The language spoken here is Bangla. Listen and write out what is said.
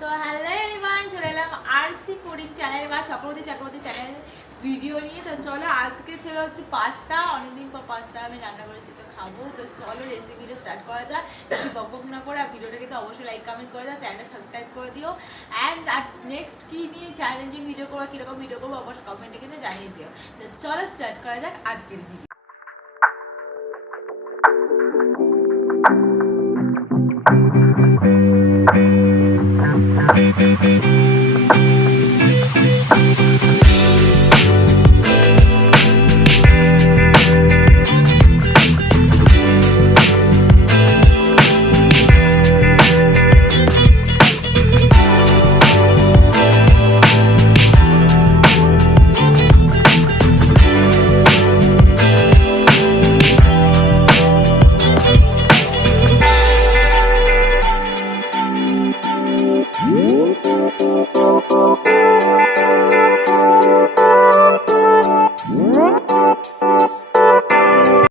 তো হ্যালো এভরিওয়ান, চলে এলাম আরসি ফুডিং চ্যানেল বা চক্রবর্তী চ্যানেল ভিডিও নিয়ে। তো চলো, আজকে ছিল হচ্ছে পাস্তা। অনেকদিন পর পাস্তা আমি রান্না করেছি, তো খাবো। তো চলো রেসিপিটা স্টার্ট করা যাক, বেশি বকবক না করে। আর ভিডিওটাকে তো অবশ্যই লাইক কমেন্ট করে দাও, চ্যানেলটা সাবস্ক্রাইব করে দিও। অ্যান্ড আর নেক্সট কী নিয়ে চ্যালেঞ্জিং ভিডিও করবো, কীরকম ভিডিও করবো অবশ্যই কমেন্টে কিন্তু জানিয়ে দিও। তো চলো স্টার্ট করা যাক আজকের ভিডিও।